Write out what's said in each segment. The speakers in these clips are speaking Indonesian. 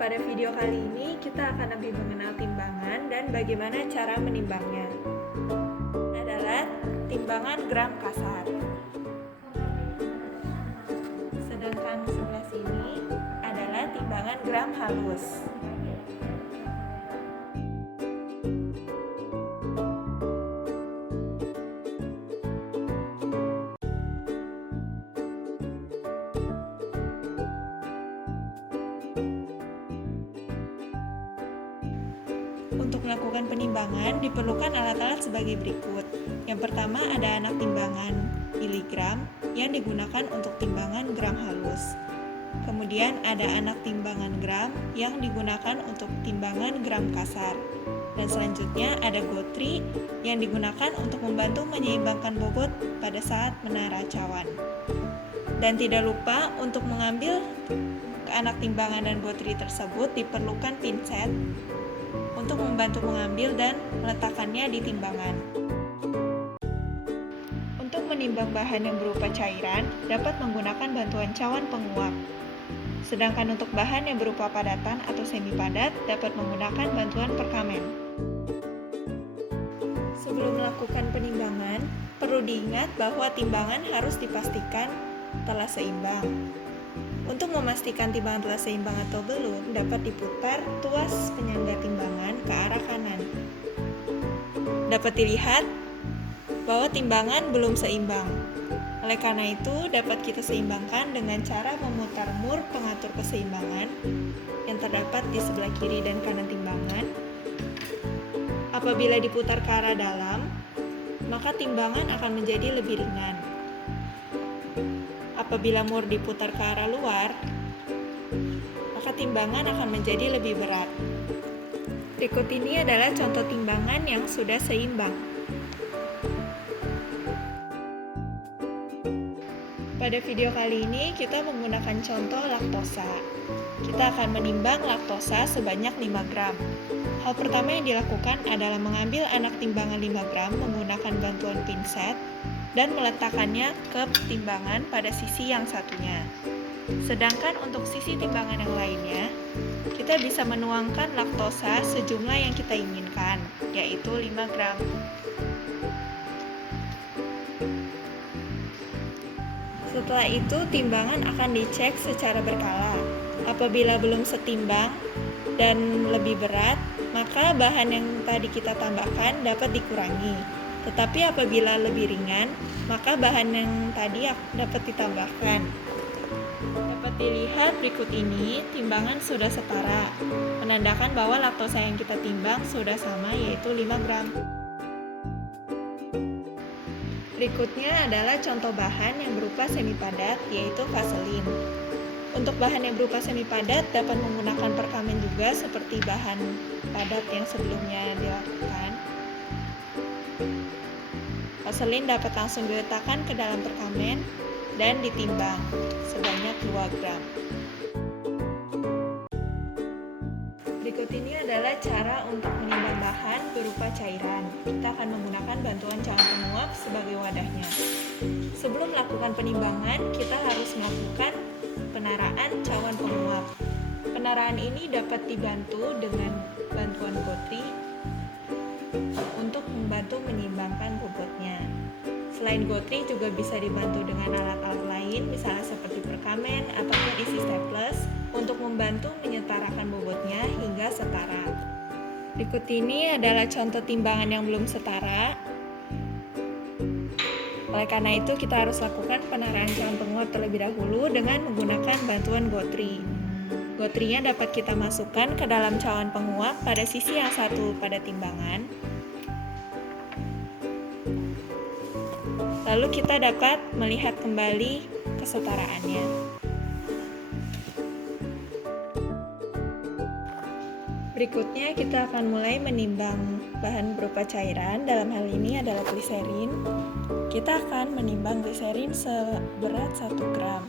Pada video kali ini kita akan lebih mengenal timbangan dan bagaimana cara menimbangnya. Adalah timbangan gram kasar. Sedangkan sebelah sini adalah timbangan gram halus. Untuk melakukan penimbangan diperlukan alat-alat sebagai berikut. Yang pertama ada anak timbangan miligram yang digunakan untuk timbangan gram halus. Kemudian ada anak timbangan gram yang digunakan untuk timbangan gram kasar. Dan selanjutnya ada gotri yang digunakan untuk membantu menyeimbangkan bobot pada saat menara cawan. Dan tidak lupa untuk mengambil anak timbangan dan gotri tersebut diperlukan pinset untuk membantu mengambil dan meletakkannya di timbangan. Untuk menimbang bahan yang berupa cairan, dapat menggunakan bantuan cawan penguap. Sedangkan untuk bahan yang berupa padatan atau semi padat, dapat menggunakan bantuan perkamen. Sebelum melakukan penimbangan, perlu diingat bahwa timbangan harus dipastikan telah seimbang. Untuk memastikan timbangan telah seimbang atau belum, dapat diputar tuas penyangga timbangan ke arah kanan. Dapat dilihat bahwa timbangan belum seimbang. Oleh karena itu, dapat kita seimbangkan dengan cara memutar mur pengatur keseimbangan yang terdapat di sebelah kiri dan kanan timbangan. Apabila diputar ke arah dalam, maka timbangan akan menjadi lebih ringan. Apabila mur diputar ke arah luar, maka timbangan akan menjadi lebih berat. Berikut ini adalah contoh timbangan yang sudah seimbang. Pada video kali ini kita menggunakan contoh laktosa. Kita akan menimbang laktosa sebanyak 5 gram. Hal pertama yang dilakukan adalah mengambil anak timbangan 5 gram menggunakan bantuan pinset dan meletakkannya ke timbangan pada sisi yang satunya. Sedangkan untuk sisi timbangan yang lainnya, kita bisa menuangkan laktosa sejumlah yang kita inginkan, yaitu 5 gram. Setelah itu, timbangan akan dicek secara berkala. Apabila belum setimbang dan lebih berat, maka bahan yang tadi kita tambahkan dapat dikurangi. Tetapi apabila lebih ringan, maka bahan yang tadi dapat ditambahkan. Dapat dilihat berikut ini, timbangan sudah setara, menandakan bahwa laktosa yang kita timbang sudah sama, yaitu 5 gram. Berikutnya adalah contoh bahan yang berupa semi padat, yaitu vaselin. Untuk bahan yang berupa semi padat dapat menggunakan perkamen juga seperti bahan padat yang sebelumnya dilakukan. Vaselin dapat langsung diletakkan ke dalam perkamen dan ditimbang sebanyak 2 gram. Berikut ini adalah cara untuk menimbang bahan berupa cairan. Kita akan menggunakan bantuan cawan penguap sebagai wadahnya. Sebelum melakukan penimbangan, kita harus melakukan penaraan cawan penguap. Penaraan ini dapat dibantu dengan bantuan gotri untuk membantu menyimbangkan bobotnya. Selain gotri juga bisa dibantu dengan alat-alat lain, misalnya seperti perkamen ataupun isi staples untuk membantu menyetarakan bobotnya hingga setara. Berikut ini adalah contoh timbangan yang belum setara. Oleh karena itu, kita harus lakukan penaraan cawan penguap terlebih dahulu dengan menggunakan bantuan gotri. Gotrinya dapat kita masukkan ke dalam cawan penguap pada sisi yang satu pada timbangan. Lalu kita dapat melihat kembali kesetaraannya. Berikutnya kita akan mulai menimbang bahan berupa cairan, dalam hal ini adalah gliserin. Kita akan menimbang gliserin seberat 1 gram.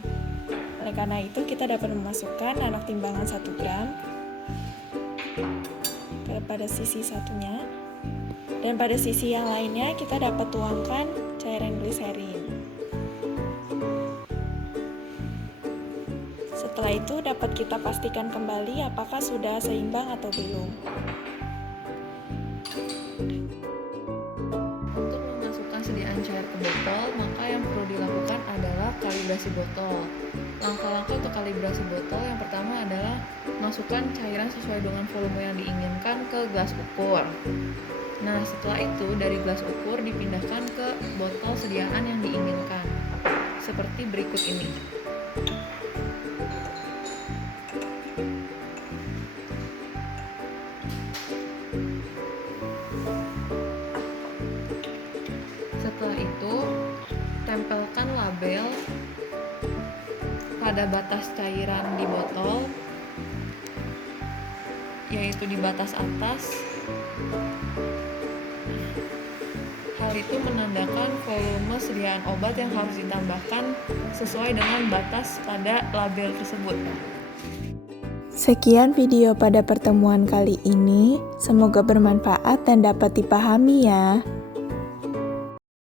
Oleh karena itu kita dapat memasukkan anak timbangan 1 gram pada sisi satunya, dan pada sisi yang lainnya kita dapat tuangkan cairan gliserin. Setelah itu dapat kita pastikan kembali apakah sudah seimbang atau belum. Untuk memasukkan sediaan cair ke botol, maka yang perlu dilakukan adalah kalibrasi botol. Langkah-langkah untuk kalibrasi botol yang pertama adalah masukkan cairan sesuai dengan volume yang diinginkan ke gelas ukur. Nah, setelah itu dari gelas ukur dipindahkan ke botol sediaan yang diinginkan, seperti berikut ini. Setelah itu, tempelkan label pada batas cairan di botol, yaitu di batas atas. Hal itu menandakan volume sediaan obat yang harus ditambahkan sesuai dengan batas pada label tersebut. Sekian video pada pertemuan kali ini, semoga bermanfaat dan dapat dipahami ya.